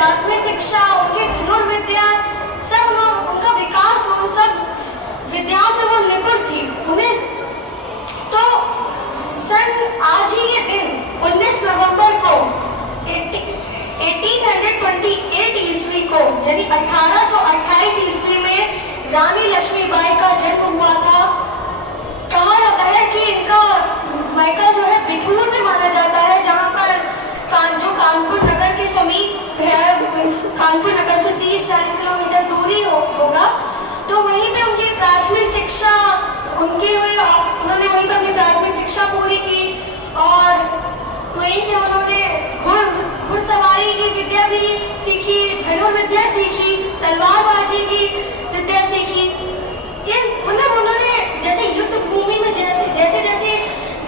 प्राथमिक शिक्षा, उनकी धनुर्विद्या, सब उनका विकास, उन सब विद्याओं से वो निपुण थी। उन्हें तो आज ही के दिन 19 नवंबर को 1828 ईस्वी को, यानी 1828 ईस्वी में रानी लक्ष्मीबाई का जन्म हुआ था। कहा जाता है कि इनका मायका जो है बिठूर में माना जाता है, जहाँ पर जो कानपुर नगर के समीप है, कानपुर नगर से 30-40 किलोमीटर दूरी होगा। तो वहीं पे उनकी प्राथमिक शिक्षा, उन्होंने वहीं पर अपनी प्राथमिक शिक्षा पूरी की और वहीं से उन्होंने घुड़सवारी की विद्या भी सीखी, धनुर्विद्या सीखी, तलवारबाजी की विद्या सीखी। ये मतलब उन्होंने जैसे युद्ध भूमि में जैसे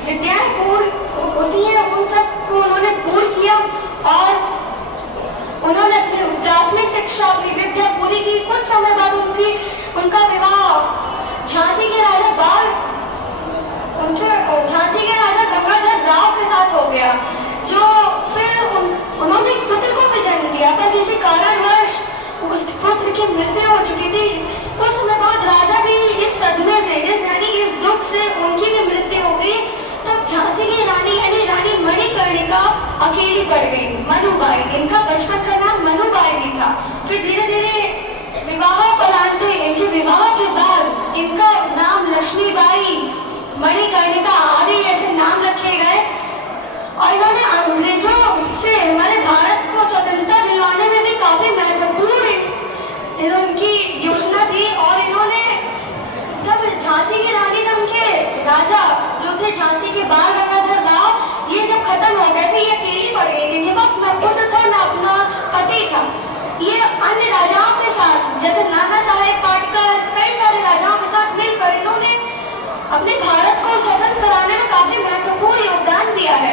विद्याएं पूर्ण होती हैं, उन सबको उन्होंने पूर्ण किया और उन्होंने अपनी प्राथमिक शिक्षा, अपनी विद्या पूरी की। कुछ समय बाद उनका विवाह झांसी के राजा गंगाधर राव के साथ हो गया, जो फिर उन्होंने एक पुत्र को भी जन्म दिया, पर किसी कारणवश उस पुत्र की मृत्यु हो चुकी थी। कुछ समय बाद राजा भी इस सदमे से, इस दुख से उनकी भी मृत्यु हो गई। तब झांसी की रानी यानी रानी मणिकर्णिका अकेली पड़ गई। मनुबाई, इनका बचपन का नाम मनुबाई भी था। फिर धीरे धीरे विवाहोपरांते, इनके विवाह के बाद इनका नाम लक्ष्मीबाई, मणिकर्णिका आदि ऐसे नाम रखे गए और इन्होंने अंग्रेजों से हमारे भारत को स्वतंत्रता दिलवाने में भी काफी महत्वपूर्ण इनकी योजना थी। और इन्होंने जब झांसी की रानी, जब उनके राजा जो थे झांसी के बाल गंगाधर राव, ये जब खत्म हो गए थे, ये अकेली पड़ गई थी, इनके पास न पुत्र था न अपना पति था। ये अन्य राजाओं के साथ, जैसे नाना साहेब पाटकर, कई सारे राजाओं के साथ मिलकर इन्होंने अपने भारत को स्वतंत्र कराने में काफी महत्वपूर्ण योगदान दिया है।